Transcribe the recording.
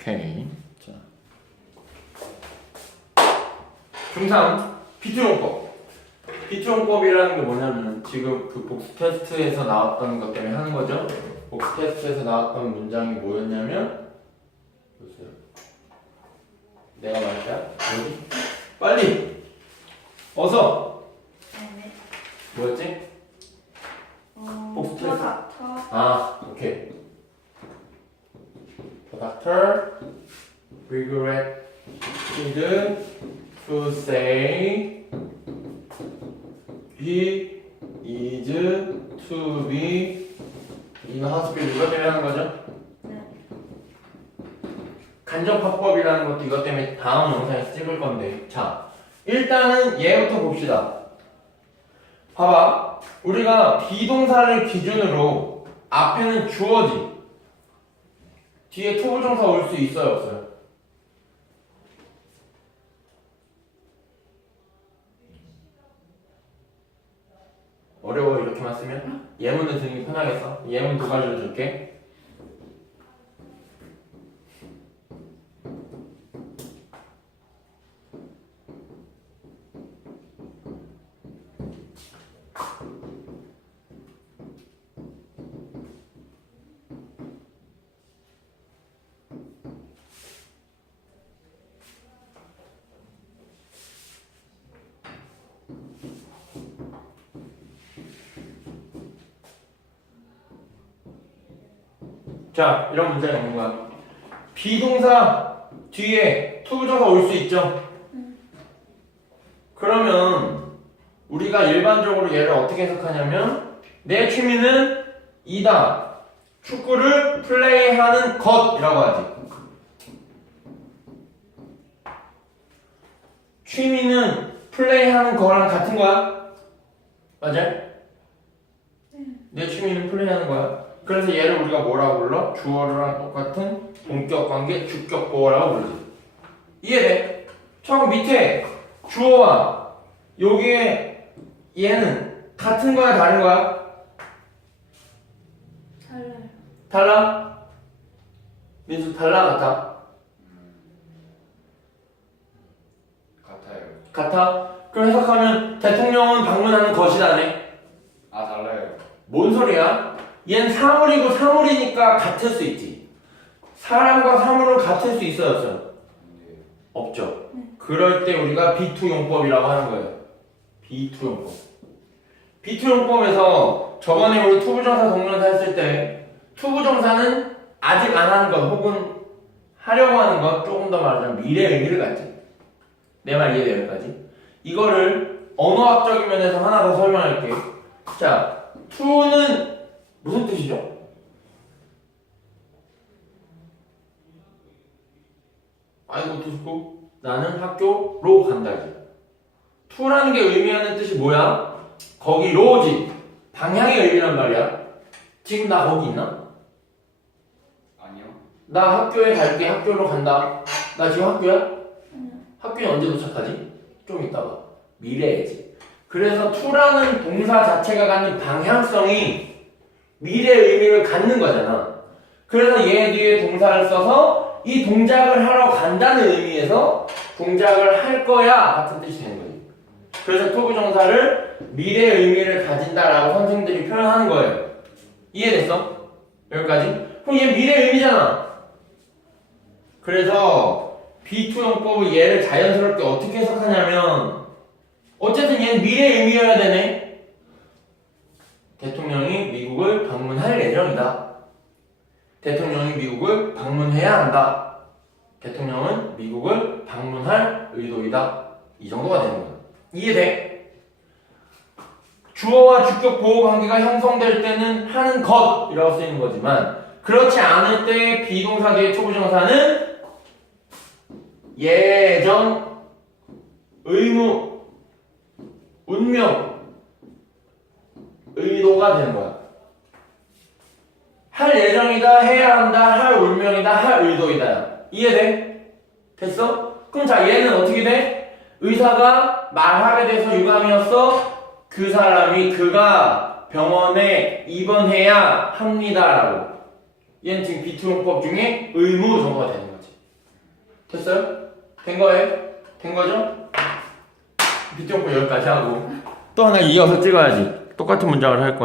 오케이. 자. 중상 비투용법. 비투용법이라는 게 뭐냐면 지금 그 복수 테스트에서 나왔던 것 때문에 하는 거죠. 복수 테스트에서 나왔던 문장이 뭐였냐면 보세요. 내가 말할게요. 어디? 빨리. 어서. 네네. 뭐였지? 어, 복수 더 테스트. 아, 오케이. Doctor regretted to say he is to be in hospital 이것 때문에 하는 거죠? 네. 간접화법이라는 것도 이것 때문에 다음 영상에서 찍을 건데 자 일단은 얘부터 봅시다 봐봐 우리가 비동사를 기준으로 앞에는 주어지 뒤에 투부정사 올 수 있어요 없어요? 어려워 이렇게만 쓰면? 예문을 듣는 게 편하겠어? 예문 두 가지로 줄게 자, 이런 문제가 있는 거야. 비동사 뒤에 투부정사 올 수 있죠? 그러면 우리가 일반적으로 얘를 어떻게 해석하냐면 내 취미는 이다. 축구를 플레이하는 것이라고 하지. 취미는 플레이하는 거랑 같은 거야? 맞아? 내 취미는 플레이하는 거야. 그래서 얘를 우리가 뭐라고 불러? 주어랑 똑같은 동격 관계 주격 보어라고 부르지. 이해돼? 처음 밑에 주어와 여기에 얘는 같은 거야 다른 거야? 달라요. 달라? 민수 달라 같아? 같아요. 같아? 그럼 해석하면 대통령은 방문하는 것이다네. 아 달라요. 뭔 소리야? 얘는 사물이고 사물이니까 같을 수 있지. 사람과 사물은 같을 수 있어요, 없어요? 네. 없죠. 그럴 때 우리가 B2용법이라고 하는 거예요. B2용법. B2용법에서 저번에 우리 투부정사 동명사 했을 때 투부정사는 아직 안 하는 것 혹은 하려고 하는 것 조금 더 말하자면 미래 의미를 갖지. 내 말 이해돼요, 여기까지? 이거를 언어학적인 면에서 하나 더 설명할게. 자, to는 무슨 뜻이죠? 아이고 두고 나는 학교로 간다지. to라는 게 의미하는 뜻이 뭐야? 거기로지. 방향의 의미란 말이야. 지금 나 거기 있나? 아니요. 나 학교에 갈게. 학교로 간다. 나 지금 학교야? 학교에 언제 도착하지? 좀 이따가. 미래에지. 그래서 to라는 동사 자체가 갖는 방향성이 미래 의미를 갖는 거잖아. 그래서 얘 뒤에 동사를 써서 이 동작을 하러 간다는 의미에서 동작을 할 거야 같은 뜻이 되는 거지. 그래서 토부정사를 미래 의미를 가진다라고 선생들이 표현하는 거예요. 이해됐어? 여기까지? 그럼 얘 미래 의미잖아. 그래서 B2용법을 얘를 자연스럽게 어떻게 해석하냐면 어쨌든 얘는 미래 의미여야 되네. 대통령이 미국을 방문할 예정이다. 대통령이 미국을 방문해야 한다. 대통령은 미국을 방문할 의도이다. 이 정도가 되는 거야. 이해돼? 주어와 주격 보호 관계가 형성될 때는 하는 것이라고 쓰이는 거지만 그렇지 않을 때 비동사 뒤에 초부정사는 예정, 의무, 운명, 의도가 되는 거야. 할 예정이다, 해야 한다, 할 운명이다, 할 의도이다. 이해돼? 됐어? 그럼 자, 얘는 어떻게 돼? 의사가 말하게 돼서 유감이었어? 그 사람이 그가 병원에 입원해야 합니다라고. 얘는 지금 비투용법 중에 의무 정보가 되는 거지. 됐어요? 된 거예요? 된 거죠? 비투용법 여기까지 하고. 또 하나 이어서 찍어야지. 똑같은 문장을 할 거예요.